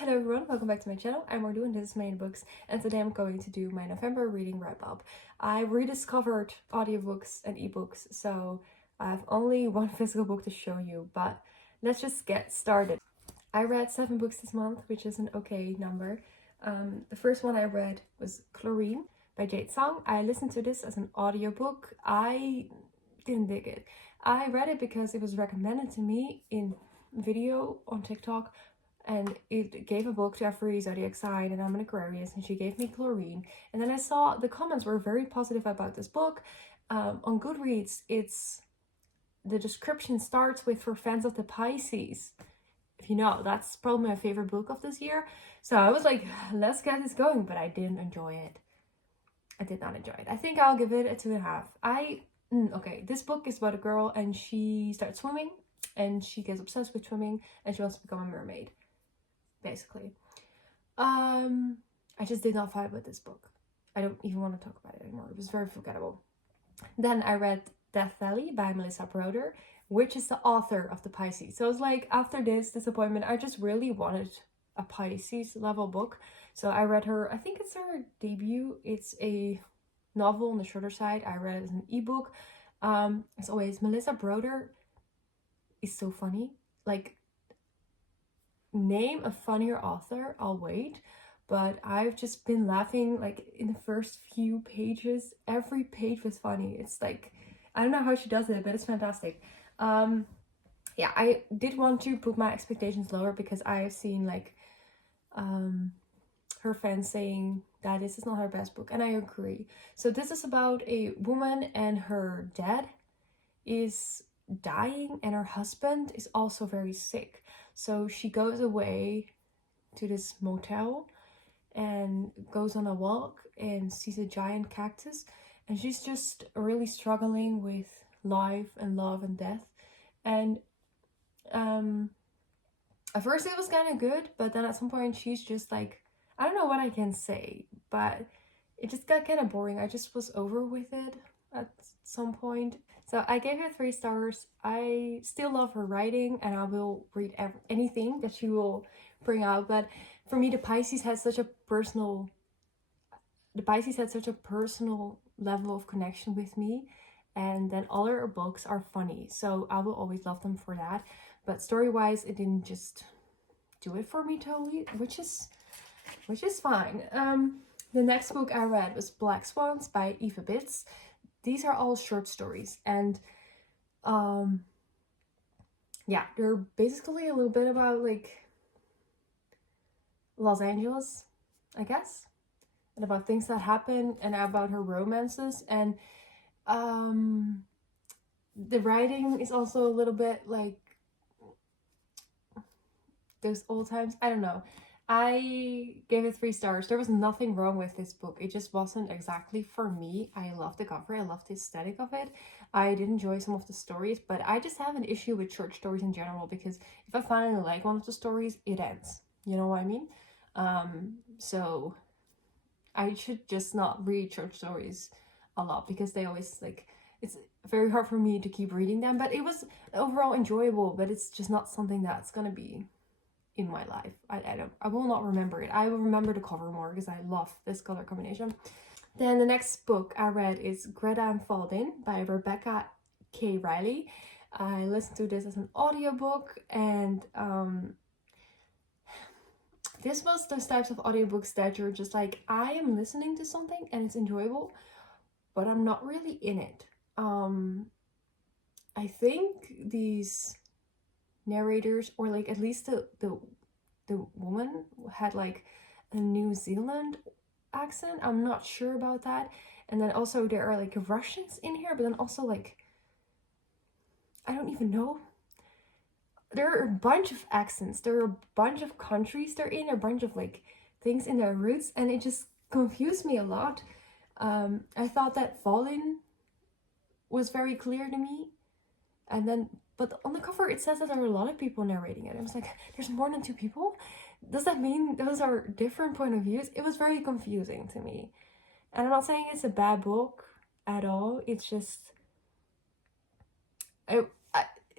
Hello everyone, welcome back to my channel. I'm Mardu and this is my books, and today I'm going to do my November reading wrap up. I rediscovered audiobooks and ebooks, so I have only one physical book to show you, but let's just get started. I read 7 books this month, which is an okay number. The first one I read was Chlorine by Jade Song. I listened to this as an audiobook. I didn't dig it. I read it because it was recommended to me in video on TikTok, and it gave a book to every zodiac sign, and I'm an Aquarius, and she gave me Chlorine. And then I saw the comments were very positive about this book. On Goodreads, the description starts with "for fans of the Pisces." If you know, that's probably my favorite book of this year. So I was like, let's get this going, but I didn't enjoy it. I did not enjoy it. I think I'll give it a 2.5. Okay, this book is about a girl and she starts swimming and she gets obsessed with swimming and she wants to become a mermaid, basically. I just did not vibe with this book. I don't even want to talk about it anymore. It was very forgettable. Then I read Death Valley by Melissa Broder, which is the author of the Pisces. So I was like, after this disappointment, I just really wanted a Pisces level book. So I read her, I think it's her debut. It's a novel on the shorter side. I read it as an ebook. As always, Melissa Broder is so funny. Like, name a funnier author, I'll wait. But I've just been laughing like in the first few pages. Every page was funny. It's like, I don't know how she does it, but it's fantastic. Yeah, I did want to put my expectations lower because I have seen like her fans saying that this is not her best book, and I agree. So this is about a woman and her dad is dying and her husband is also very sick. So she goes away to this motel and goes on a walk and sees a giant cactus, and she's just really struggling with life and love and death. And at first it was kind of good, but then at some point she's just like, I don't know what I can say, but it just got kind of boring. I just was over with it at some point. So I gave her 3 stars. I still love her writing and I will read anything that she will bring out, but for me, the Pisces had such a personal level of connection with me, and then all her books are funny, so I will always love them for that. But story-wise, it didn't just do it for me totally, which is fine. The next book I read was Black Swans by Eva Bitz. These are all short stories, and yeah, they're basically a little bit about like Los Angeles, I guess, and about things that happen and about her romances. And the writing is also a little bit like those old times. I don't know. I gave it 3 stars. There was nothing wrong with this book. It just wasn't exactly for me. I love the cover. I love the aesthetic of it. I did enjoy some of the stories, but I just have an issue with short stories in general because if I finally like one of the stories, it ends. You know what I mean? So I should just not read short stories a lot because they always like, it's very hard for me to keep reading them, but it was overall enjoyable, but it's just not something that's gonna be in my life. I will not remember it. I will remember the cover more because I love this color combination. Then the next book I read is Greta and Faldin by Rebecca K. Riley. I listened to this as an audiobook, and this was those types of audiobooks that you're just like, I am listening to something and it's enjoyable, but I'm not really in it. I think these narrators, or like at least the woman had like a New Zealand accent. I'm not sure about that. And then also there are like Russians in here, but then also like, I don't even know. There are a bunch of accents, there are a bunch of countries they're in, a bunch of like things in their roots, and it just confused me a lot. I thought that Fallen was very clear to me, and then but on the cover it says that there are a lot of people narrating it. I was like, there's more than 2 people? Does that mean those are different point of views? It was very confusing to me, and I'm not saying it's a bad book at all. It's just it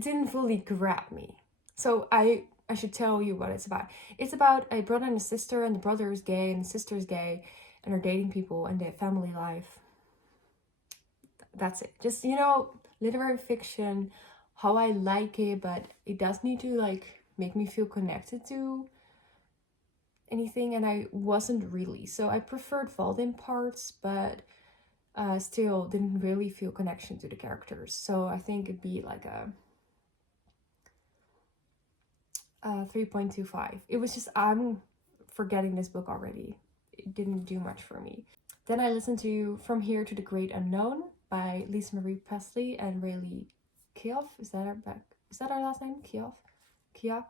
didn't fully grab me. So I I should tell you what it's about. It's about a brother and a sister, and the brother is gay and the sister is gay, and are dating people and their family life. That's it. Just, you know, literary fiction, how I like it, but it does need to like make me feel connected to anything, and I wasn't really. So I preferred Valden parts, but still didn't really feel connection to the characters. So I think it'd be like a 3.25. It was just, I'm forgetting this book already. It didn't do much for me. Then I listened to From Here to the Great Unknown by Lisa Marie Presley and Rayleigh Keough. Is that our last name? Keough? Keough?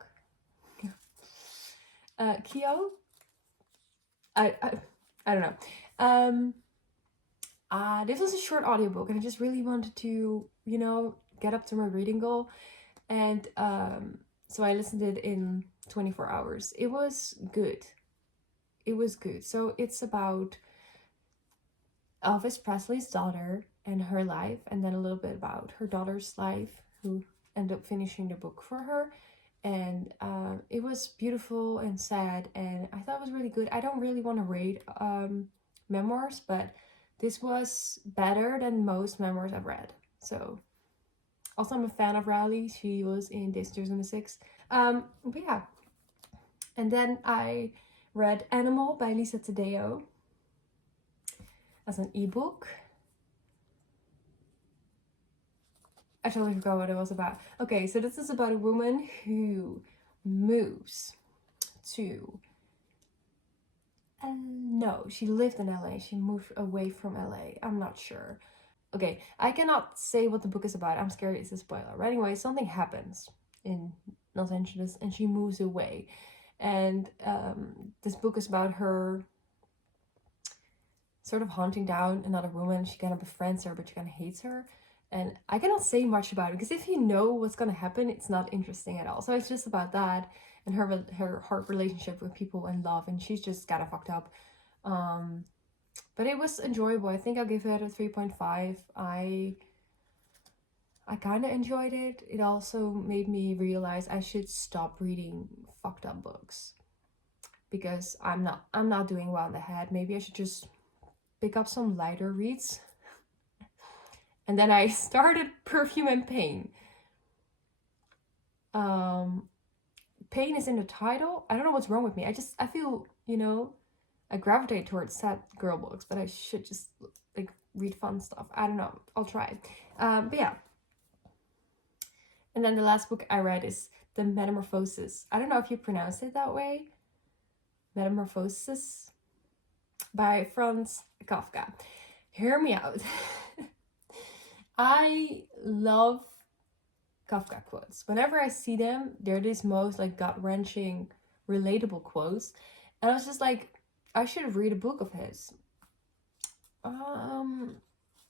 Keough? I don't know. This was a short audiobook, and I just really wanted to, you know, get up to my reading goal. And so I listened to it in 24 hours. It was good. It was good. So it's about Elvis Presley's daughter and her life, and then a little bit about her daughter's life, who ended up finishing the book for her. And it was beautiful and sad, and I thought it was really good. I don't really want to rate memoirs, but this was better than most memoirs I've read. So, also I'm a fan of Riley. She was in Disney's in the Six. But yeah. And then I read Animal by Lisa Taddeo as an ebook. I totally forgot what it was about. Okay, so this is about a woman who moves to... no, she lived in LA. She moved away from LA. I'm not sure. Okay, I cannot say what the book is about. I'm scared it's a spoiler. But anyway, something happens in Los Angeles and she moves away. And this book is about her sort of hunting down another woman. She kind of befriends her, but she kind of hates her. And I cannot say much about it, because if you know what's going to happen, it's not interesting at all. So it's just about that and her heart relationship with people and love. And she's just kind of fucked up. But it was enjoyable. I think I'll give it a 3.5. I kind of enjoyed it. It also made me realize I should stop reading fucked up books, because I'm not doing well in the head. Maybe I should just pick up some lighter reads. And then I started Perfume and Pain. Pain is in the title. I don't know what's wrong with me. I feel, you know, I gravitate towards sad girl books, but I should just like read fun stuff. I don't know. I'll try. But yeah. And then the last book I read is The Metamorphosis. I don't know if you pronounce it that way. Metamorphosis by Franz Kafka. Hear me out. I love Kafka quotes. Whenever I see them, they're these most like gut-wrenching, relatable quotes. And I was just like, I should read a book of his.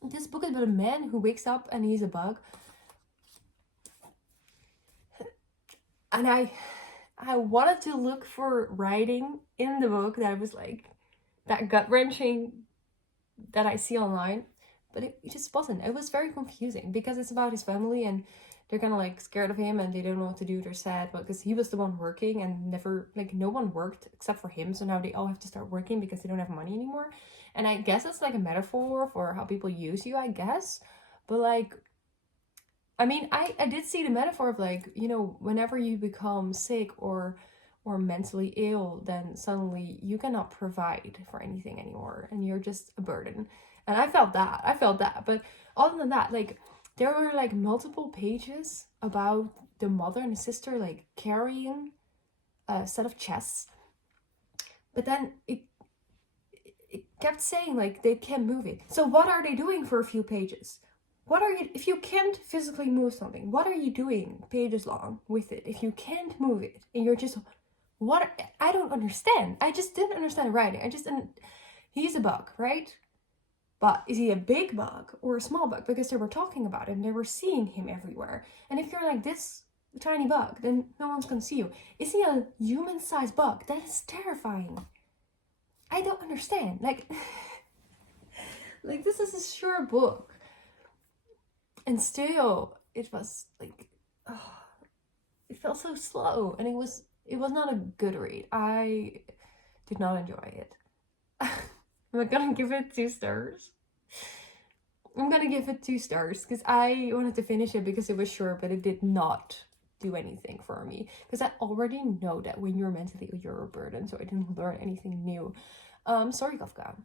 This book is about a man who wakes up and he's a bug. And I wanted to look for writing in the book that was like that gut-wrenching that I see online. But it just wasn't. It was very confusing, because it's about his family and they're kind of like scared of him and they don't know what to do. They're sad because he was the one working and never, like, no one worked except for him. So now they all have to start working because they don't have money anymore. And I guess it's like a metaphor for how people use you, I guess. But like, I mean, I did see the metaphor of like, you know, whenever you become sick or mentally ill, then suddenly you cannot provide for anything anymore and you're just a burden. And I felt that. But other than that, like, there were like multiple pages about the mother and the sister like carrying a set of chests. But then it kept saying like they can't move it. So what are they doing for a few pages? What are you, if you can't physically move something, what are you doing pages long with it? If you can't move it and you're just, what? I don't understand. I just didn't understand the writing. He's a bug, right? But is he a big bug or a small bug? Because they were talking about him. They were seeing him everywhere. And if you're like this tiny bug, then no one's going to see you. Is he a human-sized bug? That is terrifying. I don't understand. Like, like this is a short book. And still, it was like, oh, it felt so slow, and it was not a good read. I did not enjoy it. Am I gonna give it 2 stars? I'm gonna give it 2 stars because I wanted to finish it because it was short, but it did not do anything for me. Because I already know that when you're mentally ill, you're a burden, so I didn't learn anything new. Sorry, Kafka.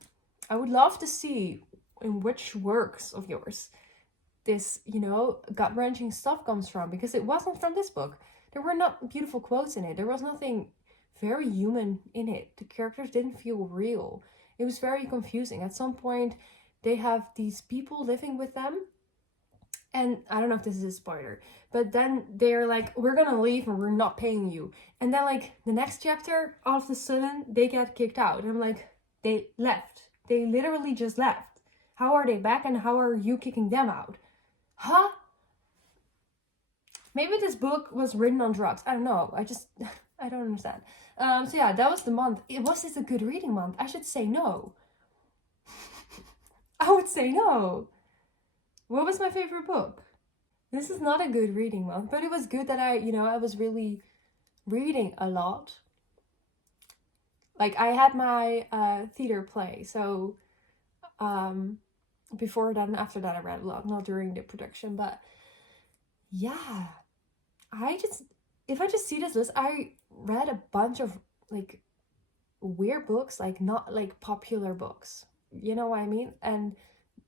I would love to see in which works of yours this, you know, gut-wrenching stuff comes from, because it wasn't from this book. There were not beautiful quotes in it. There was nothing very human in it. The characters didn't feel real. It was very confusing. At some point, they have these people living with them. And I don't know if this is a spoiler, but then they're like, we're gonna leave and we're not paying you. And then like the next chapter, all of a sudden, they get kicked out. And I'm like, they left. They literally just left. How are they back and how are you kicking them out? Huh? Maybe this book was written on drugs. I don't know. I don't understand. So yeah, that was the month. Was this a good reading month? I should say no. I would say no. What was my favorite book? This is not a good reading month, but it was good that I was really reading a lot. Like, I had my theater play, so before that and after that I read a lot, not during the production, but yeah. If I just see this list, I read a bunch of like weird books, like not like popular books. You know what I mean? And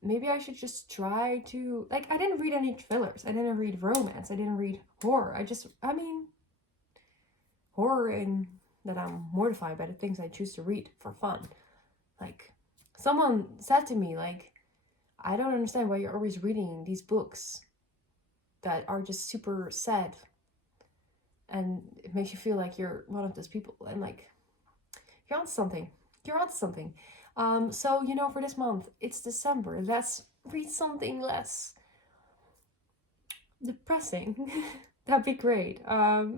maybe I should just try to, like, I didn't read any thrillers. I didn't read romance. I didn't read horror. Horror in that I'm mortified by the things I choose to read for fun. Like, someone said to me, like, I don't understand why you're always reading these books that are just super sad. And it makes you feel like you're one of those people. And like, you're on something. You're on something. So, you know, for this month, it's December. Let's read something less depressing. That'd be great.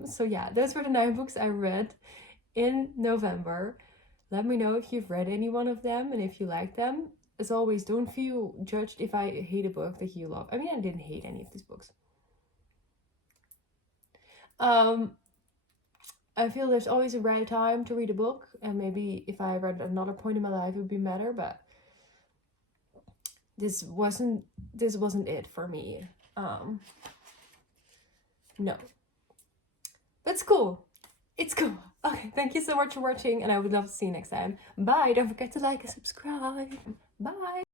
So yeah, those were the 9 books I read in November. Let me know if you've read any one of them and if you like them. As always, don't feel judged if I hate a book that you love. I mean, I didn't hate any of these books. I feel there's always a right time to read a book, and maybe if I read another point in my life it would be better, but this wasn't it for me. No. But it's cool. It's cool. Okay, thank you so much for watching, and I would love to see you next time. Bye! Don't forget to like and subscribe. Bye!